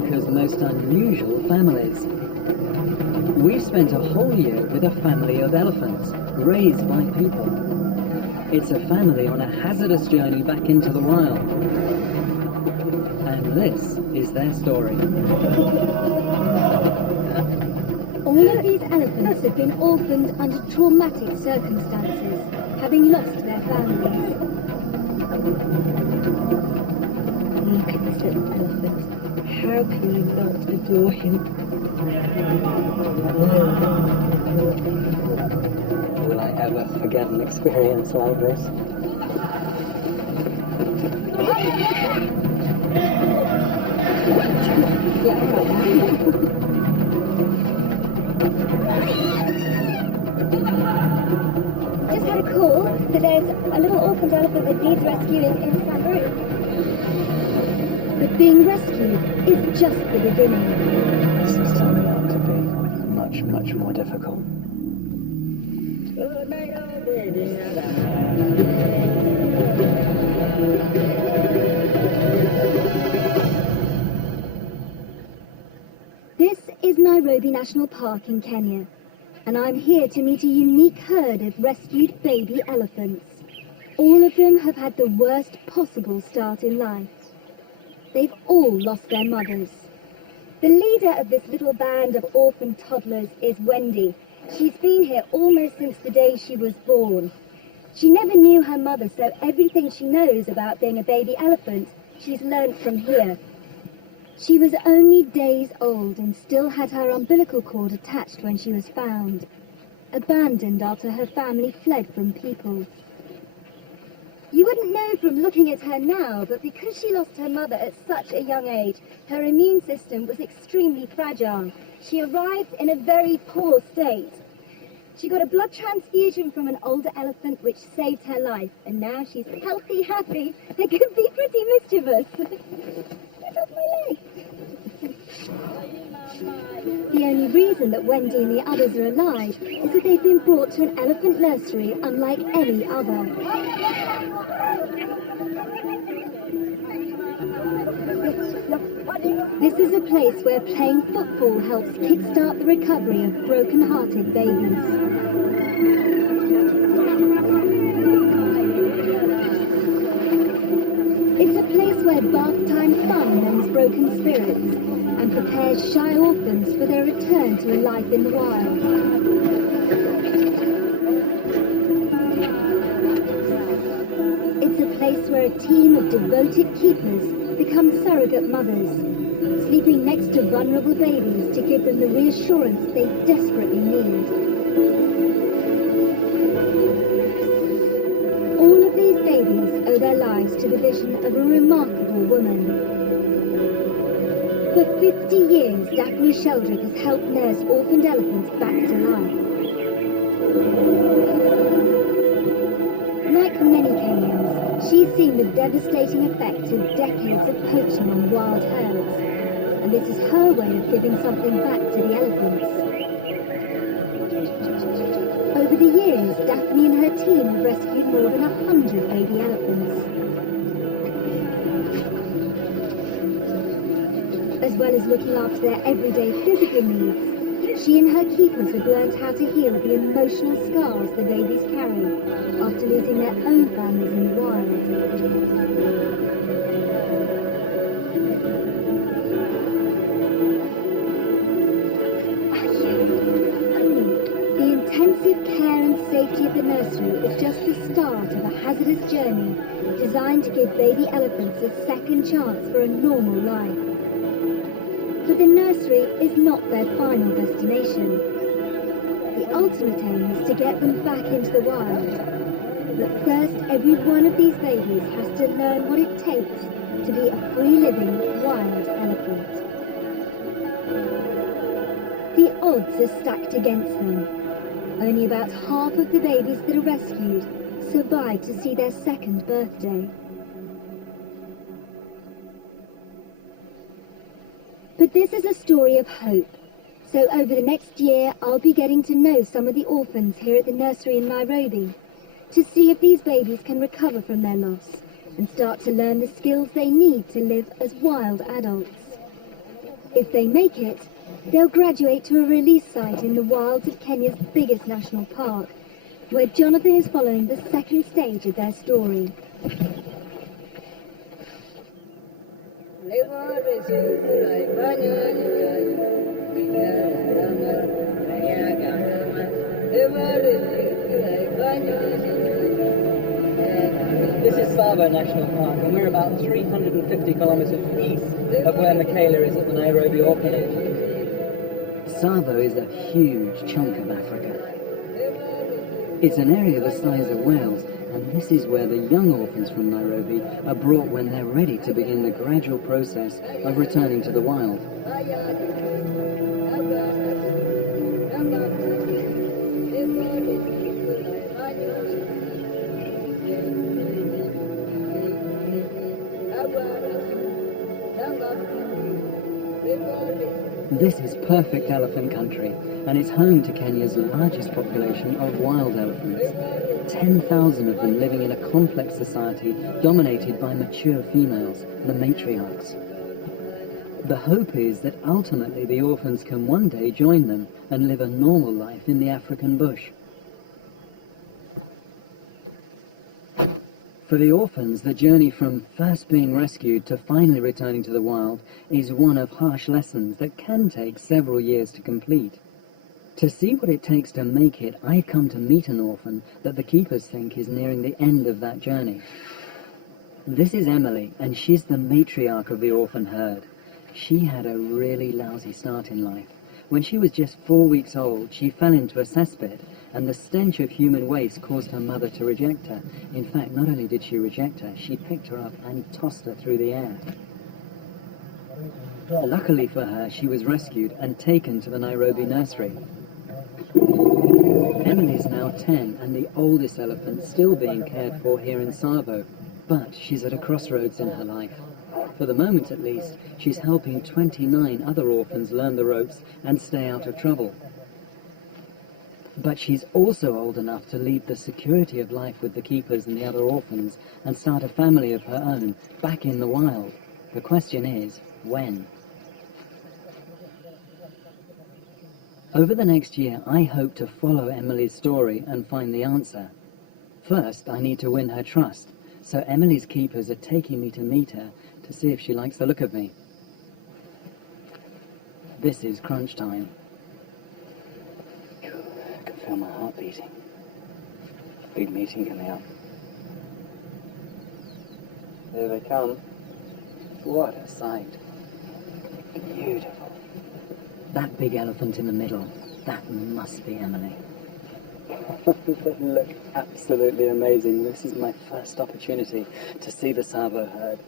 Africa's most unusual families. We've spent a whole year with a family of elephants, raised by people. It's a family on a hazardous journey back into the wild. And this is their story. All of these elephants have been orphaned under traumatic circumstances, having lost their families. Look at this little elephant. How can you not adore him? Will I ever forget an experience like this? Just had a call that there's a little orphaned elephant that needs rescuing in Sangaroo. But being rescued is just the beginning. This is turning out to be much, much more difficult. This is Nairobi National Park in Kenya, and I'm here to meet a unique herd of rescued baby elephants. All of them have had the worst possible start in life. They've all lost their mothers. The leader of this little band of orphan toddlers is Wendy. She's been here almost since the day she was born. She never knew her mother, so everything she knows about being a baby elephant, she's learnt from here. She was only days old and still had her umbilical cord attached when she was found, abandoned after her family fled from people. You wouldn't know from looking at her now, but because she lost her mother at such a young age, her immune system was extremely fragile. She arrived in a very poor state. She got a blood transfusion from an older elephant which saved her life, and now she's healthy, happy, and can be pretty mischievous. Get off my leg! The only reason that Wendy and the others are alive is that they've been brought to an elephant nursery unlike any other. This is a place where playing football helps kickstart the recovery of broken-hearted babies. It's a place where bath-time fun mends broken spirits and prepares shy orphans for their return to a life in the wild. It's a place where a team of devoted keepers become surrogate mothers, sleeping next to vulnerable babies to give them the reassurance they desperately need. All of these babies owe their lives to the vision of a remarkable woman. For 50 years, Daphne Sheldrick has helped nurse orphaned elephants back to life. Like many Kenyans, she's seen the devastating effect of decades of poaching on wild herds, and this is her way of giving something back to the elephants. Over the years, Daphne and her team have rescued more than 100 baby elephants. As well as looking after their everyday physical needs, she and her keepers have learned how to heal the emotional scars the babies carry after losing their own families in the wild. The intensive care and safety of the nursery is just the start of a hazardous journey designed to give baby elephants a second chance for a normal life. But the nursery is not their final destination. The ultimate aim is to get them back into the wild. But first, every one of these babies has to learn what it takes to be a free-living wild elephant. The odds are stacked against them. Only about half of the babies that are rescued survive to see their second birthday. But this is a story of hope. So over the next year, I'll be getting to know some of the orphans here at the nursery in Nairobi to see if these babies can recover from their loss and start to learn the skills they need to live as wild adults. If they make it, they'll graduate to a release site in the wilds of Kenya's biggest national park, where Jonathan is following the second stage of their story. This is Tsavo National Park, and we're about 350 kilometers east of where Michaela is at the Nairobi orphanage. Tsavo is a huge chunk of Africa. It's an area the size of Wales, and this is where the young orphans from Nairobi are brought when they're ready to begin the gradual process of returning to the wild. This is perfect elephant country, and it's home to Kenya's largest population of wild elephants. 10,000 of them living in a complex society dominated by mature females, the matriarchs. The hope is that ultimately the orphans can one day join them and live a normal life in the African bush. For the orphans, the journey from first being rescued to finally returning to the wild is one of harsh lessons that can take several years to complete. To see what it takes to make it, I've come to meet an orphan that the keepers think is nearing the end of that journey. This is Emily, and she's the matriarch of the orphan herd. She had a really lousy start in life. When she was just 4 weeks old, she fell into a cesspit, and the stench of human waste caused her mother to reject her. In fact, not only did she reject her, she picked her up and tossed her through the air. Luckily for her, she was rescued and taken to the Nairobi nursery. Emily's now 10 and the oldest elephant still being cared for here in Tsavo, but she's at a crossroads in her life. For the moment at least, she's helping 29 other orphans learn the ropes and stay out of trouble. But she's also old enough to leave the security of life with the keepers and the other orphans and start a family of her own, back in the wild. The question is, when? Over the next year, I hope to follow Emily's story and find the answer. First, I need to win her trust, so Emily's keepers are taking me to meet her to see if she likes the look of me. This is crunch time. I can feel my heart beating. Big meeting coming up. Here they come. What a sight. Beautiful. That big elephant in the middle, that must be Emily. They look absolutely amazing. This is my first opportunity to see the Tsavo herd.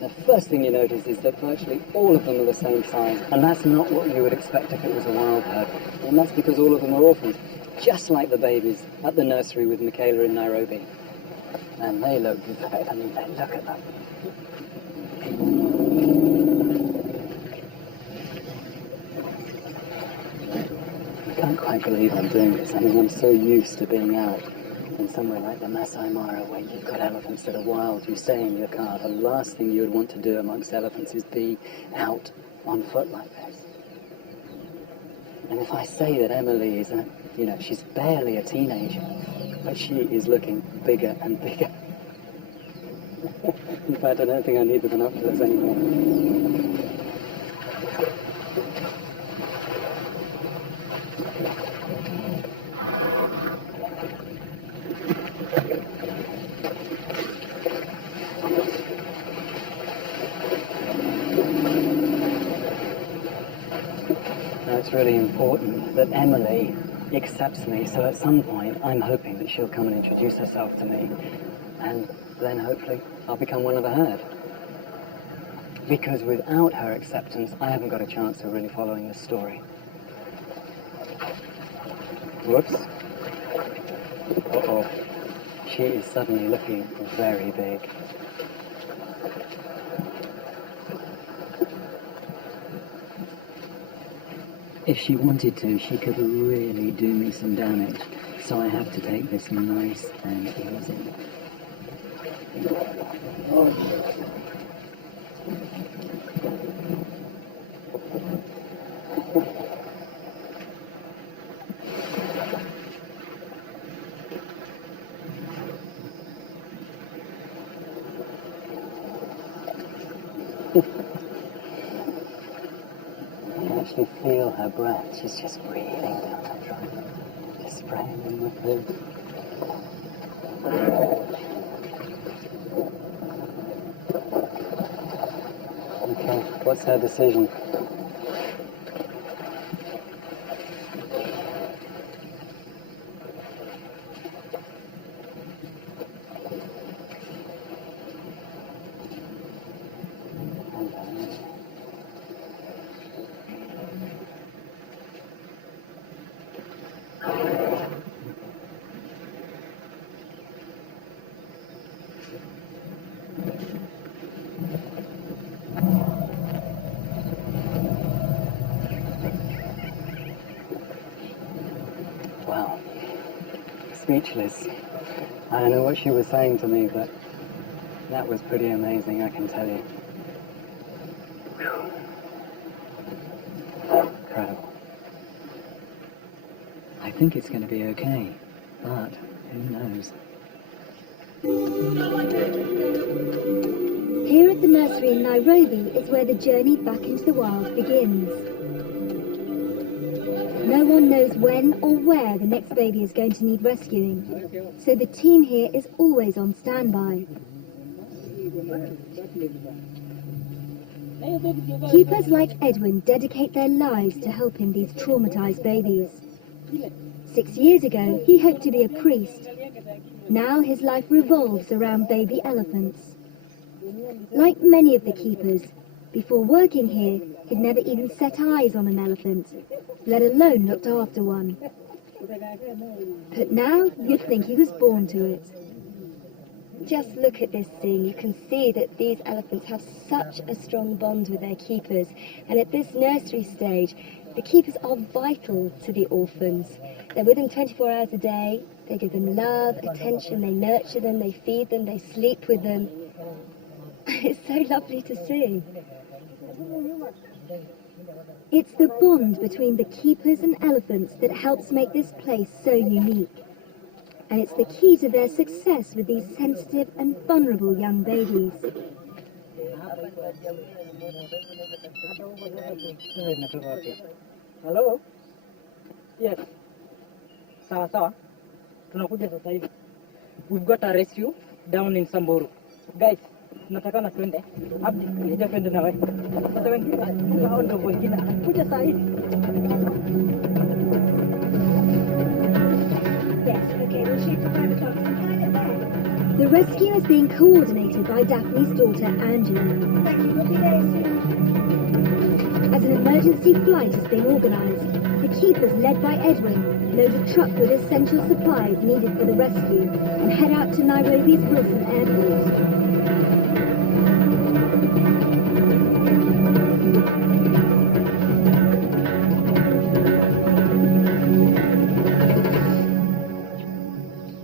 The first thing you notice is that virtually all of them are the same size, and that's not what you would expect if it was a wild herd. And that's because all of them are orphans, just like the babies at the nursery with Michaela in Nairobi. And they look great. I mean, look at them. I can't quite believe I'm doing this. I mean, I'm so used to being out in somewhere like the Masai Mara where you've got elephants that are wild. You stay in your car. The last thing you would want to do amongst elephants is be out on foot like this. And if I say that Emily is she's barely a teenager, but she is looking bigger and bigger. In fact, I don't think I need the binoculars anymore. Now, it's really important that Emily accepts me, so at some point I'm hoping that she'll come and introduce herself to me, and then hopefully I'll become one of the herd. Because without her acceptance, I haven't got a chance of really following this story. Whoops. Uh-oh. She is suddenly looking very big. If she wanted to, she could really do me some damage, so I have to take this nice and easy. I can actually feel her breath. She's just breathing down her throat, just spraying in with food. Okay, what's her decision? Wow, speechless. I don't know what she was saying to me, but that was pretty amazing, I can tell you. Whew. Incredible. I think it's going to be okay, but who knows? Here at the nursery in Nairobi is where the journey back into the wild begins. No one knows when or where the next baby is going to need rescuing, so the team here is always on standby. Keepers like Edwin dedicate their lives to helping these traumatized babies. 6 years ago, he hoped to be a priest. Now his life revolves around baby elephants. Like many of the keepers, before working here, he'd never even set eyes on an elephant, let alone looked after one. But now you'd think he was born to it. Just look at this scene. You can see that these elephants have such a strong bond with their keepers. And at this nursery stage, the keepers are vital to the orphans. They're with them 24 hours a day. They give them love, attention, they nurture them, they feed them, they sleep with them. It's so lovely to see. It's the bond between the keepers and elephants that helps make this place so unique. And it's the key to their success with these sensitive and vulnerable young babies. Hello? Yes. Sawa sawa. Tunakuja sasa hivi. We've got a rescue down in Samburu. Guys, tunatakana twende. Abdi, kuja twende na wewe. Sasa wengine hao ndio wengine. Kuja sasa hivi. The rescue is being coordinated by Daphne's daughter, Angela. As an emergency flight is being organised, the keepers, led by Edwin, load a truck with essential supplies needed for the rescue and head out to Nairobi's Wilson Airport.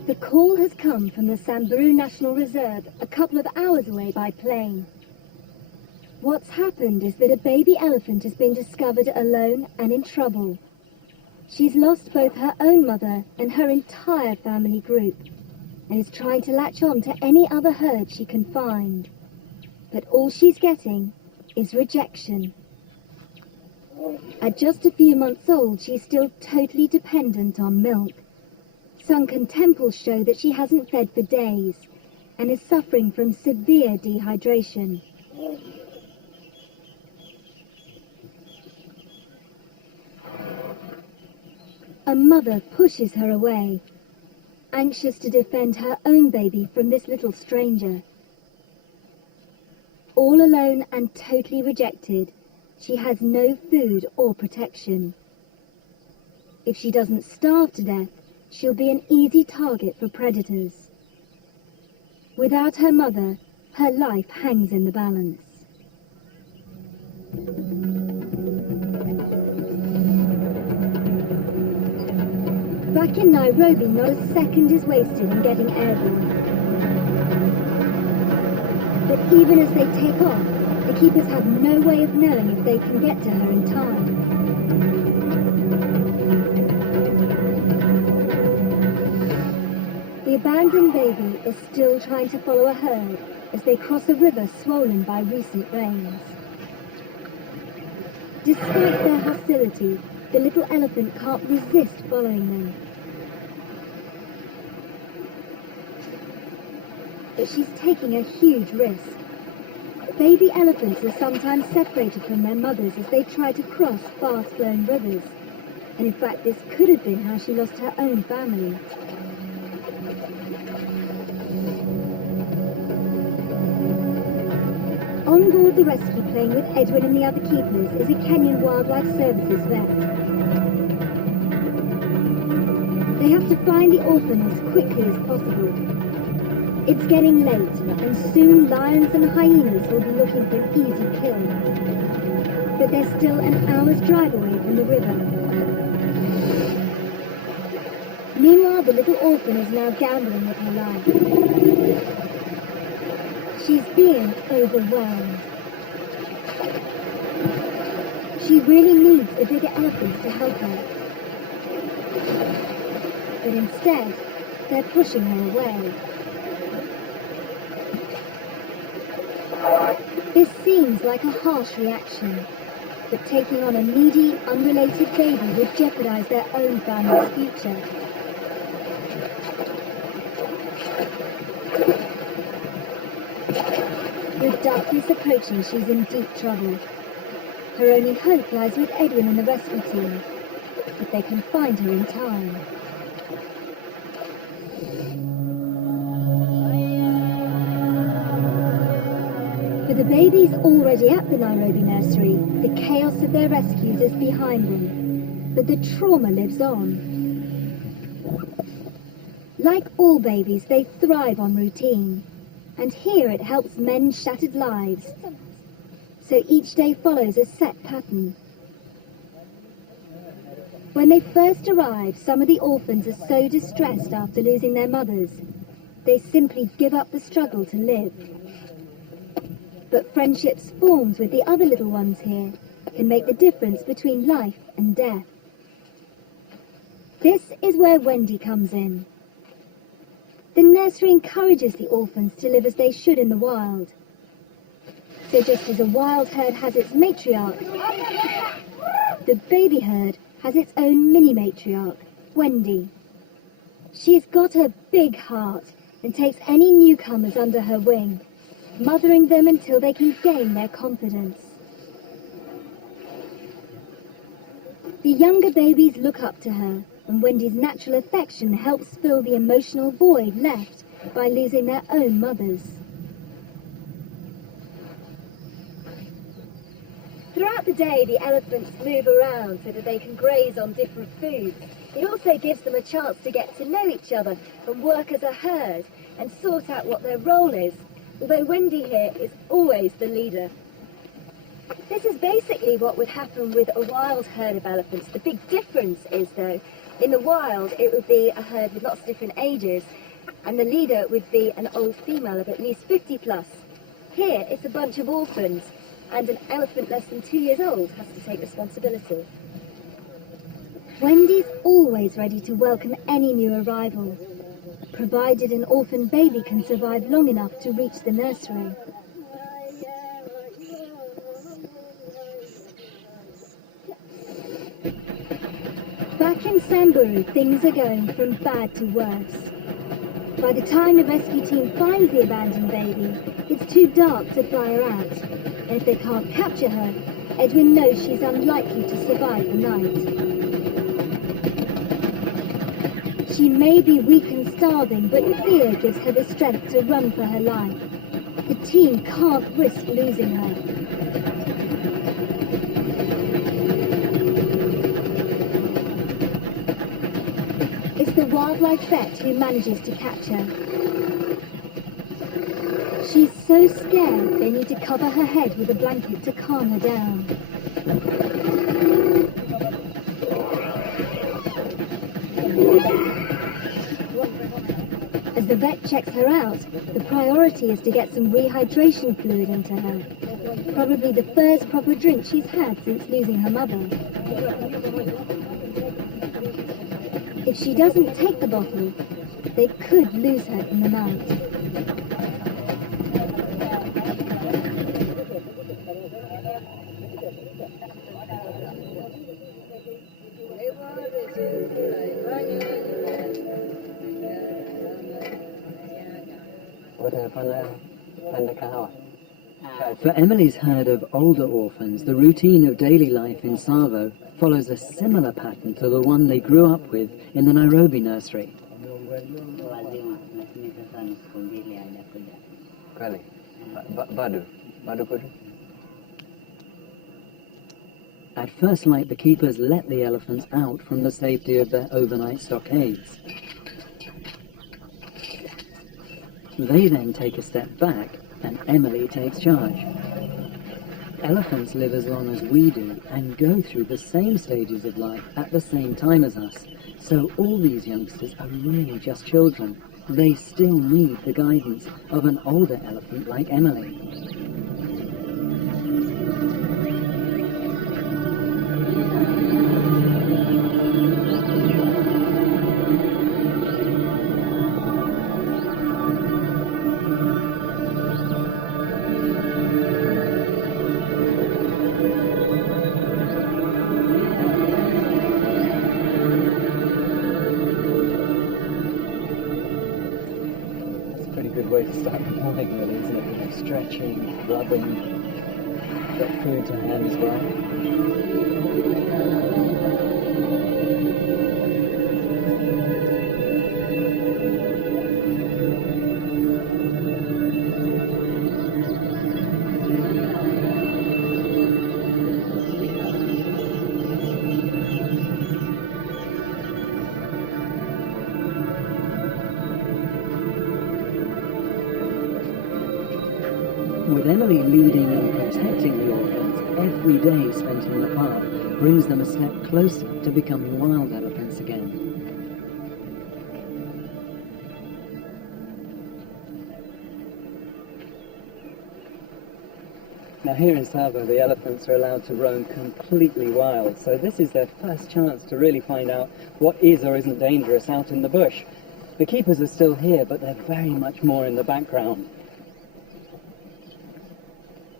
The call has come from the Samburu National Reserve, a couple of hours away by plane. What's happened is that a baby elephant has been discovered alone and in trouble. She's lost both her own mother and her entire family group, and is trying to latch on to any other herd she can find. But all she's getting is rejection. At just a few months old, she's still totally dependent on milk. Sunken temples show that she hasn't fed for days and is suffering from severe dehydration. A mother pushes her away, anxious to defend her own baby from this little stranger. All alone and totally rejected, she has no food or protection. If she doesn't starve to death, she'll be an easy target for predators. Without her mother, her life hangs in the balance. Back in Nairobi, not a second is wasted in getting airborne. But even as they take off, the keepers have no way of knowing if they can get to her in time. The abandoned baby is still trying to follow a herd as they cross a river swollen by recent rains. Despite their hostility, the little elephant can't resist following them. But she's taking a huge risk. Baby elephants are sometimes separated from their mothers as they try to cross fast-flowing rivers. And in fact, this could have been how she lost her own family. On board the rescue plane with Edwin and the other keepers is a Kenyan Wildlife Services vet. They have to find the orphan as quickly as possible. It's getting late, and soon lions and hyenas will be looking for an easy kill. But they're still an hour's drive away from the river. Meanwhile, the little orphan is now gambling with her life. She's being overwhelmed. She really needs a bigger elephant to help her. But instead, they're pushing her away. This seems like a harsh reaction, but taking on a needy, unrelated baby would jeopardize their own family's future. With darkness approaching, she's in deep trouble. Her only hope lies with Edwin and the rescue team, if they can find her in time. For the babies already at the Nairobi nursery, the chaos of their rescues is behind them, but the trauma lives on. Like all babies, they thrive on routine, and here it helps mend shattered lives. So each day follows a set pattern. When they first arrive, some of the orphans are so distressed after losing their mothers, they simply give up the struggle to live. But friendships formed with the other little ones here can make the difference between life and death. This is where Wendy comes in. The nursery encourages the orphans to live as they should in the wild. So just as a wild herd has its matriarch, the baby herd has its own mini-matriarch, Wendy. She's got a big heart and takes any newcomers under her wing, mothering them until they can gain their confidence. The younger babies look up to her, and Wendy's natural affection helps fill the emotional void left by losing their own mothers. Throughout the day, the elephants move around so that they can graze on different foods. It also gives them a chance to get to know each other and work as a herd and sort out what their role is, although Wendy here is always the leader. This is basically what would happen with a wild herd of elephants. The big difference is, though, in the wild it would be a herd with lots of different ages, and the leader would be an old female of at least 50 plus. Here it's a bunch of orphans, and an elephant less than 2 years old has to take responsibility. Wendy's always ready to welcome any new arrival, provided an orphan baby can survive long enough to reach the nursery. Back in Samburu, things are going from bad to worse. By the time the rescue team finds the abandoned baby, it's too dark to fly her out. And if they can't capture her, Edwin knows she's unlikely to survive the night. She may be weak and starving, but fear gives her the strength to run for her life. The team can't risk losing her. It's the wildlife vet who manages to catch her. She's so scared they need to cover her head with a blanket to calm her down. As the vet checks her out, the priority is to get some rehydration fluid into her. Probably the first proper drink she's had since losing her mother. If she doesn't take the bottle, they could lose her in the night. For Emily's herd of older orphans, the routine of daily life in Savo follows a similar pattern to the one they grew up with in the Nairobi nursery. At first light, the keepers let the elephants out from the safety of their overnight stockades. They then take a step back, and Emily takes charge. Elephants live as long as we do and go through the same stages of life at the same time as us. So all these youngsters are really just children. They still need the guidance of an older elephant like Emily. Way to start the morning, really, isn't it? You know, stretching, rubbing, got food to hand as well. With Emily leading and protecting the orphans, every day spent in the park brings them a step closer to becoming wild elephants again. Now here in Savo, the elephants are allowed to roam completely wild, so this is their first chance to really find out what is or isn't dangerous out in the bush. The keepers are still here, but they're very much more in the background.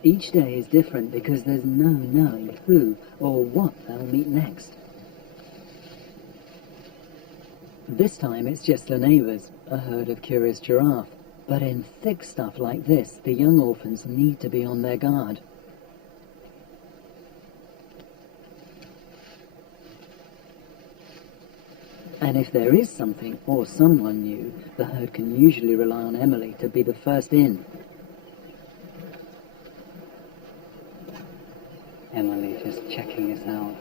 Each day is different because there's no knowing who or what they'll meet next. This time it's just the neighbours, a herd of curious giraffe. But in thick stuff like this, the young orphans need to be on their guard. And if there is something or someone new, the herd can usually rely on Emily to be the first in. Emily just checking us out.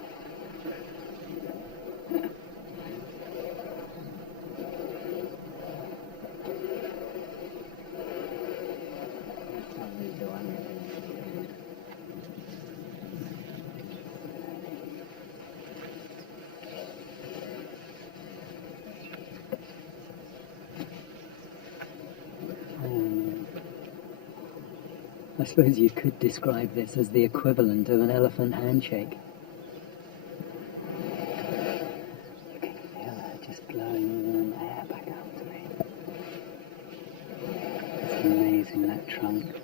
I suppose you could describe this as the equivalent of an elephant handshake. You can feel her just blowing the warm air back out to me. It's amazing, that trunk.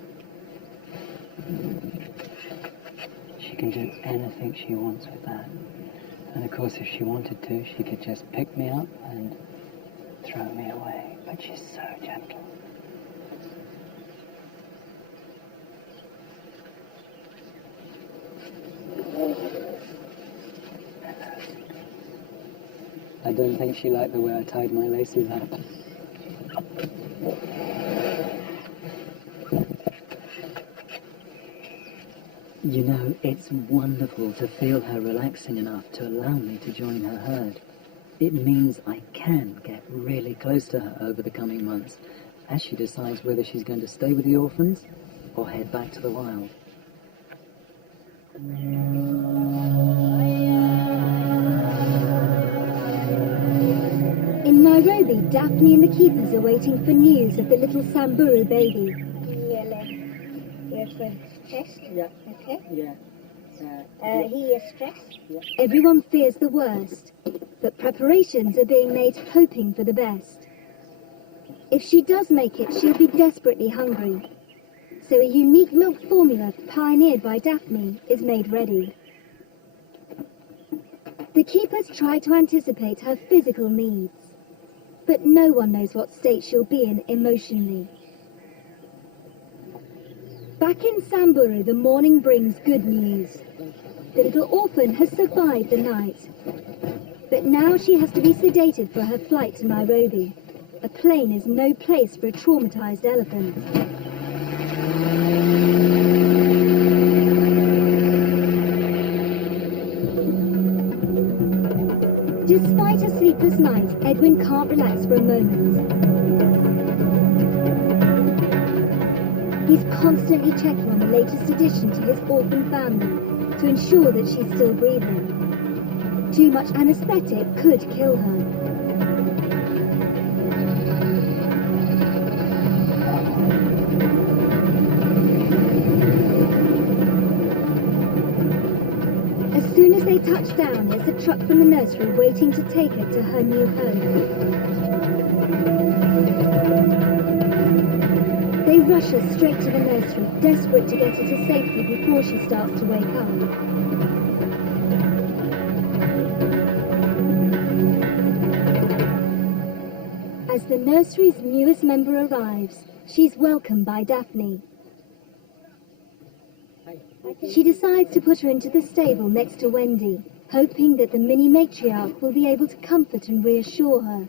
She can do anything she wants with that. And of course, if she wanted to, she could just pick me up and throw me away. But she's so gentle. I don't think she liked the way I tied my laces up. You know, it's wonderful to feel her relaxing enough to allow me to join her herd. It means I can get really close to her over the coming months as she decides whether she's going to stay with the orphans or head back to the wild. In Nairobi, Worried, Daphne and the keepers are waiting for news of the little Samburu baby. You're stressed? Yeah. Okay. Yeah. He is stressed? Everyone fears the worst, but preparations are being made hoping for the best. If she does make it, she'll be desperately hungry. So a unique milk formula pioneered by Daphne is made ready. The keepers try to anticipate her physical needs, but no one knows what state she'll be in emotionally. Back in Samburu, the morning brings good news. The little orphan has survived the night, but now she has to be sedated for her flight to Nairobi. A plane is no place for a traumatized elephant. Despite a sleepless night, Edwin can't relax for a moment. He's constantly checking on the latest addition to his orphan family to ensure that she's still breathing. Too much anesthetic could kill her. As soon as they touch down, there's a truck from the nursery waiting to take her to her new home. They rush her straight to the nursery, desperate to get her to safety before she starts to wake up. As the nursery's newest member arrives, she's welcomed by Daphne. She decides to put her into the stable next to Wendy, hoping that the mini matriarch will be able to comfort and reassure her.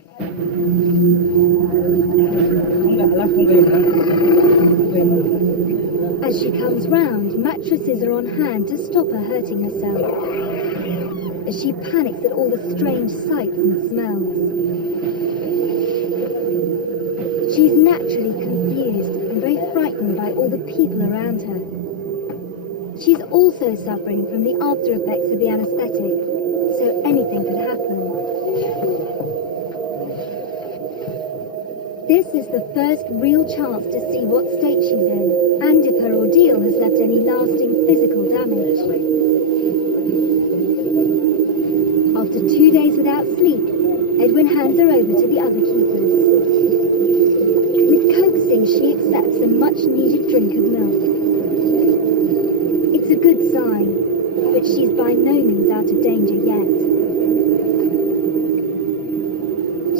As she comes round, mattresses are on hand to stop her hurting herself, as she panics at all the strange sights and smells. She's naturally confused and very frightened by all the people around her. She's also suffering from the after effects of the anesthetic, so anything could happen. This is the first real chance to see what state she's in, and if her ordeal has left any lasting physical damage. After 2 days without sleep, Edwin hands her over to the other keepers. With coaxing, she accepts a much-needed drink of milk. It's a good sign, but she's by no means out of danger yet.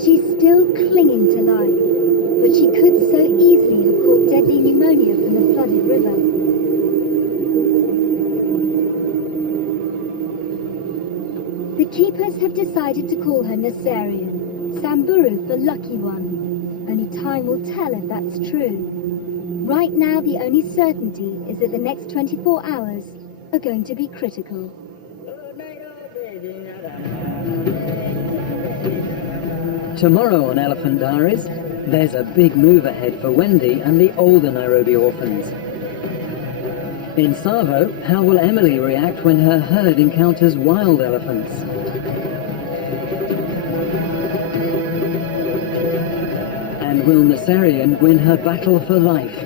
She's still clinging to life, but she could so easily have caught deadly pneumonia from the flooded river. The keepers have decided to call her Nasarian, Samburu for lucky one. Only time will tell if that's true. Right now, the only certainty is that the next 24 hours are going to be critical. Tomorrow on Elephant Diaries, there's a big move ahead for Wendy and the older Nairobi orphans. In Savo, how will Emily react when her herd encounters wild elephants? And will Nasarian win her battle for life?